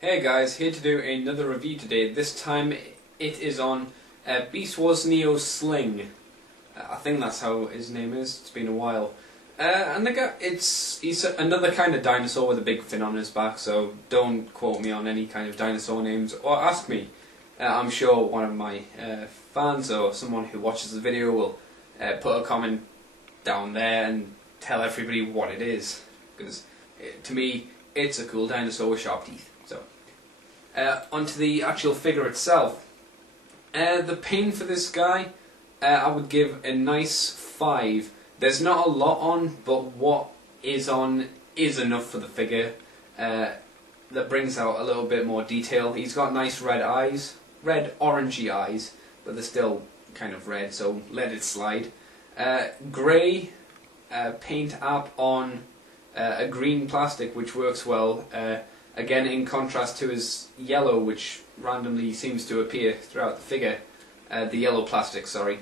Hey guys, here to do another review today. This time it is on Beast Wars Neo Sling. I think that's how his name is. It's been a while. And the guy, he's another kind of dinosaur with a big fin on his back, so don't quote me on any kind of dinosaur names or ask me. I'm sure one of my fans or someone who watches the video will put a comment down there and tell everybody what it is, because to me it's a cool dinosaur with sharp teeth. So, onto the actual figure itself. The paint for this guy, I would give a nice 5. There's not a lot on, but what is on is enough for the figure. That brings out a little bit more detail. He's got nice red eyes, red orangey eyes, but they're still kind of red, so let it slide. Grey paint app on a green plastic, which works well. Again, in contrast to his yellow, which randomly seems to appear throughout the figure. The yellow plastic, sorry.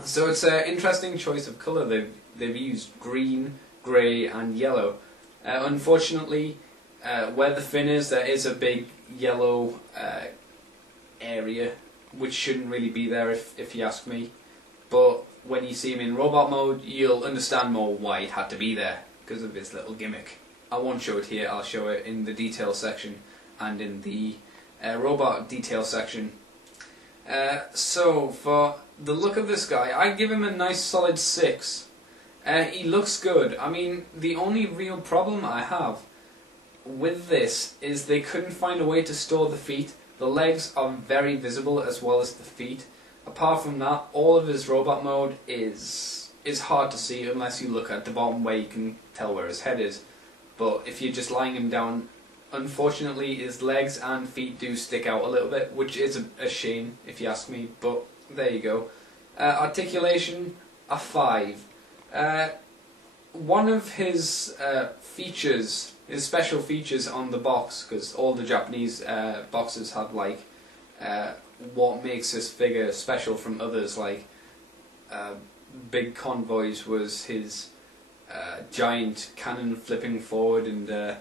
So it's an interesting choice of colour. They've used green, grey and yellow. Unfortunately, where the fin is, there is a big yellow area, which shouldn't really be there if you ask me. But when you see him in robot mode, you'll understand more why it had to be there, because of his little gimmick. I won't show it here, I'll show it in the detail section and in the robot detail section. So for the look of this guy, I give him a nice solid 6. He looks good. I mean, the only real problem I have with this is they couldn't find a way to store the feet. The legs are very visible as well as the feet. Apart from that, all of his robot mode is hard to see unless you look at the bottom where you can tell where his head is. But if you're just lying him down, unfortunately his legs and feet do stick out a little bit, which is a shame if you ask me, but there you go. Articulation, a 5. One of his features, his special features on the box, because all the Japanese boxes have like what makes this figure special from others, like Big Convoys was his giant cannon flipping forward and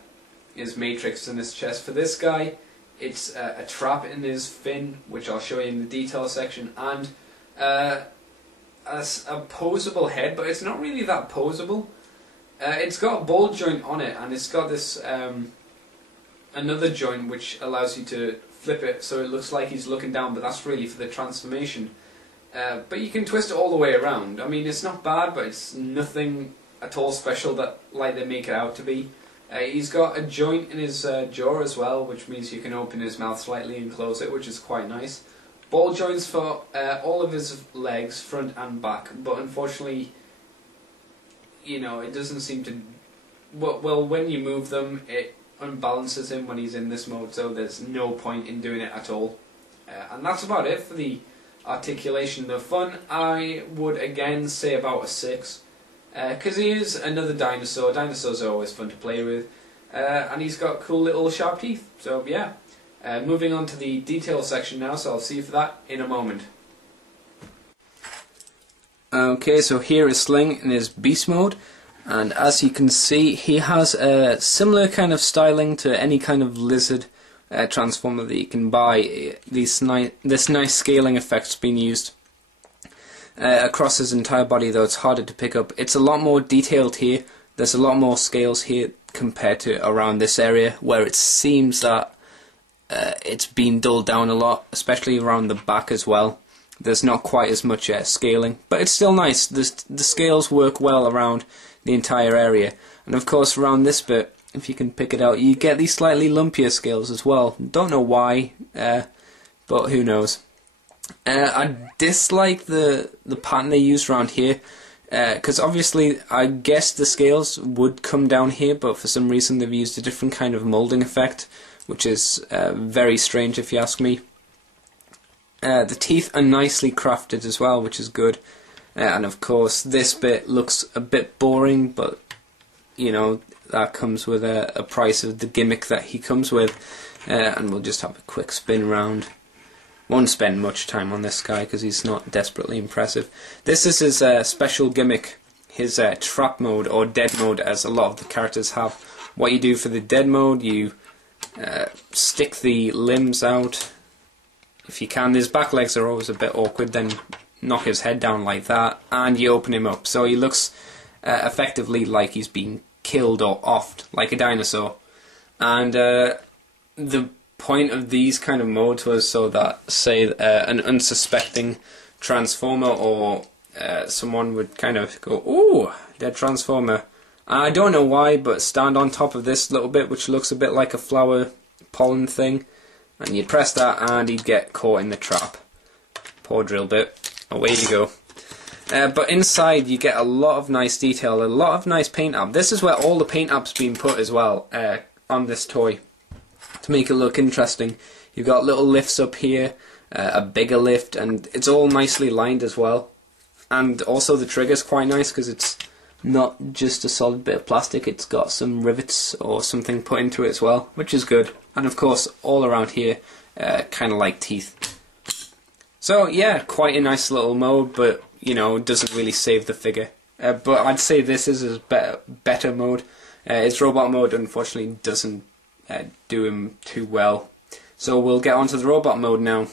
his matrix in his chest. For this guy, it's a trap in his fin, which I'll show you in the detail section, and a posable head, but it's not really that posable. It's got a ball joint on it, and it's got this another joint which allows you to flip it so it looks like he's looking down, but that's really for the transformation. But you can twist it all the way around. I mean, it's not bad, but it's nothing at all special that like they make it out to be. He's got a joint in his jaw as well, which means you can open his mouth slightly and close it, which is quite nice. Ball joints for all of his legs, front and back, but unfortunately, you know, it doesn't seem to... Well, when you move them, it unbalances him when he's in this mode, so there's no point in doing it at all. And that's about it for the articulation. The fun, I would again say about a 6. Because he is another dinosaur. Dinosaurs are always fun to play with. And he's got cool little sharp teeth. So yeah. Moving on to the detail section now, so I'll see you for that in a moment. Okay, so here is Sling in his beast mode. And as you can see, he has a similar kind of styling to any kind of lizard transformer that you can buy. This nice scaling effect's been used across his entire body, though it's harder to pick up. It's a lot more detailed here. There's a lot more scales here compared to around this area, where it seems that it's been dulled down a lot, especially around the back as well. There's not quite as much scaling, but it's still nice. The scales work well around the entire area, and of course around this bit, if you can pick it out, you get these slightly lumpier scales as well. Don't know why, but who knows. I dislike the pattern they use around here, because obviously I guess the scales would come down here, but for some reason they've used a different kind of moulding effect, which is very strange if you ask me. The teeth are nicely crafted as well, which is good. And of course this bit looks a bit boring, but you know, that comes with a price of the gimmick that he comes with. And we'll just have a quick spin round. Won't spend much time on this guy because he's not desperately impressive. This is his special gimmick, his trap mode or dead mode, as a lot of the characters have. What you do for the dead mode, you stick the limbs out if you can. His back legs are always a bit awkward, then knock his head down like that, and you open him up. So he looks effectively like he's been killed or offed, like a dinosaur. And the point of these kind of modes was so that, say, an unsuspecting transformer or someone would kind of go, "Ooh, dead transformer." I don't know why, but stand on top of this little bit, which looks a bit like a flower pollen thing, and you'd press that and he'd get caught in the trap. Poor drill bit. Away you go. But inside you get a lot of nice detail, a lot of nice paint up. This is where all the paint up's been put as well on this toy to make it look interesting. You've got little lifts up here, a bigger lift, and it's all nicely lined as well. And also the trigger's quite nice because it's not just a solid bit of plastic, it's got some rivets or something put into it as well, which is good. And of course all around here kind of like teeth. So yeah, quite a nice little mode, but you know, doesn't really save the figure. But I'd say this is his better mode. His robot mode unfortunately doesn't do him too well. So we'll get onto the robot mode now.